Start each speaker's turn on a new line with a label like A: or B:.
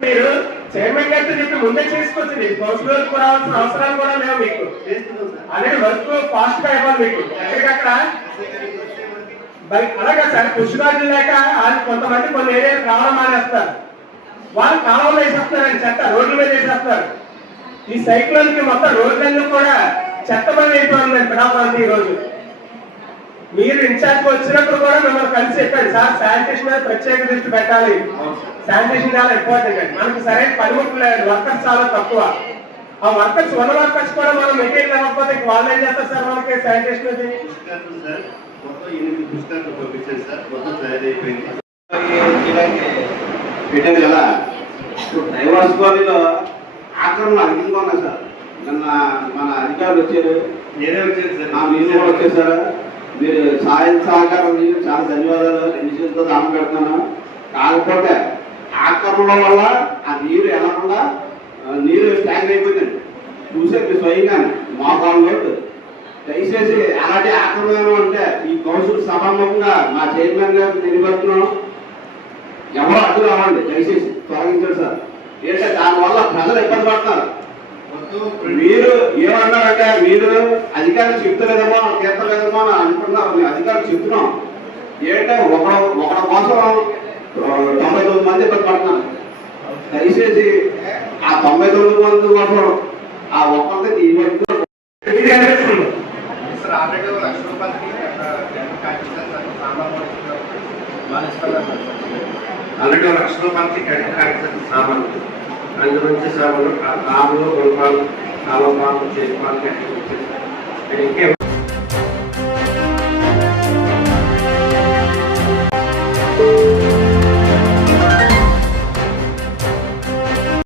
A: మీరు చైర్మన్ గారితో చెప్పి ముందే చేసుకోవచ్చు. కౌన్సిల్ వరకు రావాల్సిన అవసరాలు కూడా లేవు మీకు. అనేది వర్క్ ఫాస్ట్గా ఇవ్వాలి మీకు. ఎక్కడికక్కడ? అలాగే సార్ పుష్కాలు లేక కొంతమంది కొన్ని ఏరియాలు రావడం మానేస్తారు. వాళ్ళు కాలంలో వేసేస్తారని చెత్త రోడ్ల మీద వేసేస్తారు ఈ సైక్లోన్కి మొత్తం రోడ్లన్నీ కూడా చెత్త బండి అయిపోయింది ఈ రోజు మీరు ఇన్ఛార్జ్ వచ్చినప్పుడు కూడా మిమ్మల్ని కలిసి చెప్పాడు. సార్ శానిటేషన్ మీద ప్రత్యేక దృష్టి పెట్టాలి. శానిటేషన్ చాలా ఇంపార్టెంట్ అండి. మనకి సరైన పనిముట్లు లేదు వర్కర్స్ చాలా తక్కువ. ఆ వర్కర్స్ ఉన్న వర్కర్స్ కూడా మనం మెటీరియల్ ఇవ్వకపోతే ఇంక వాళ్ళు ఏం చేస్తారు సార్ మనకి శానిటేషన్ అది
B: పుస్తకాలు సార్ మొత్తం ఎనిమిది పుస్తకాలు పంపించారు సార్. మొత్తం తయారైపోయింది.
C: పెట్టాను కదా. ఇప్పుడు డైవర్స్ కాలనీలో ఆక్రమణ అధికంగా ఉన్నాయి సార్. నిన్న మన అధికారులు వచ్చారు.
B: నేనే వచ్చాను సార్. నా మీరు కూడా
C: వచ్చేసారు మీరు సాయం సహకారం చేసి చాలా ధన్యవాదాలు. రెండు చేతులతో దానం పెడుతున్నాను. కాకపోతే ఆక్రమణ వల్ల ఆ నీరు ఎలా ఆ, నీరు ట్యాంక్ అయిపోయిందండి. చూసే స్వయంగా స్వయంగానే మోకాలు దయచేసి అలాంటి ఆక్రమణ అంటే ఈ కౌన్సిల్ సభాముఖంగా మా చైర్మన్ గారు తెలియబడుతున్నాను ఎవరు అడ్డు రావండి దయచేసి తొలగించండి సార్. ఏంటంటే దానివల్ల ప్రజలు ఇబ్బంది
B: మీరు
C: ఏమన్నారంటే మీరు అధికారులు చెప్తలేదేమో తీర్చలేదేమో అని అనుకుంటున్నారు మీ అధికారులు చెప్తున్నాం. ఏంటంటే ఒక ఒకరి కోసం తొంభై తొమ్మిది మంది ఇబ్బంది పడుతున్నారు. దయచేసి ఆ తొంభై తొమ్మిది మంది కోసం ఆ ఒక్కరికి తీయబడుతూ
A: ఇది అనిపిస్తుంది
B: సార్ ఆల్రెడీ ఒక లక్ష రూపాయలకి కాకిస్తాను
D: సాంబార్ ఆల్రెడీ సేవలు
C: నాలుగు
D: రూపాయలకి నాలుగు సాంబార్ అందు ఇంకే